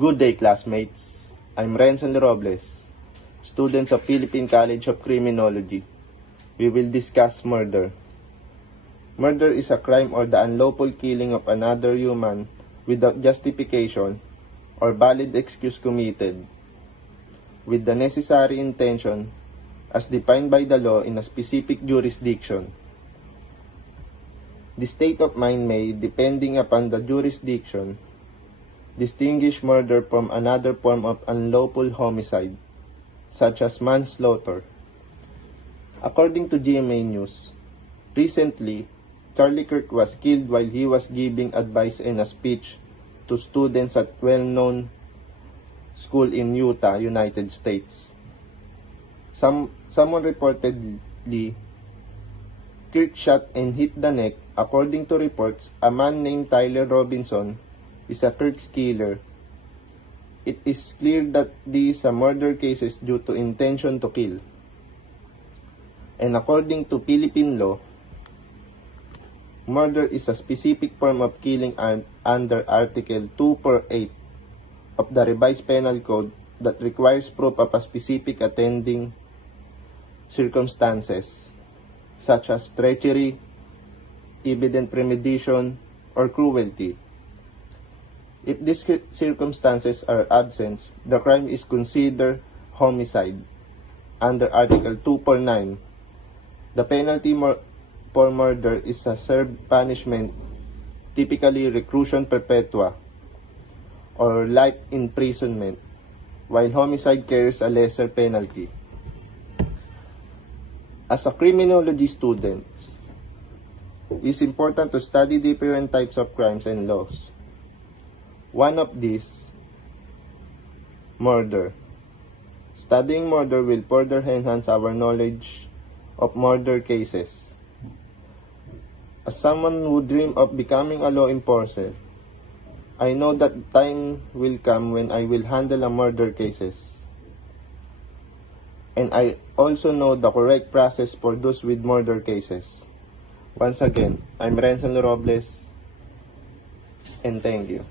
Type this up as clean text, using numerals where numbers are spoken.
Good day, classmates. I'm Renzo Robles, student of Philippine College of Criminology. We will discuss murder. Murder is a crime or the unlawful killing of another human without justification or valid excuse committed, with the necessary intention as defined by the law in a specific jurisdiction. The state of mind may, depending upon the jurisdiction, distinguish murder from another form of unlawful homicide, such as manslaughter. According to GMA News, recently, Charlie Kirk was killed while he was giving advice in a speech to students at well-known school in Utah, United States. Someone reportedly Kirk shot and hit the neck. According to reports, a man named Tyler Robinson is a Kirk's killer. It is clear that these are murder cases due to intention to kill. And according to Philippine law, murder is a specific form of killing under Article 248 of the Revised Penal Code that requires proof of a specific attending circumstances, such as treachery, evident premeditation, or cruelty. If these circumstances are absent, the crime is considered homicide under Article 249. The penalty for murder is a served punishment, typically reclusion perpetua or life imprisonment, while homicide carries a lesser penalty. As a criminology student, it is important to study different types of crimes and laws. One of these, murder. Studying murder will further enhance our knowledge of murder cases. As someone who dreams of becoming a law enforcer, I know that time will come when I will handle a murder cases. And I also know the correct process for those with murder cases. Once again, I'm Renzo Robles, and thank you.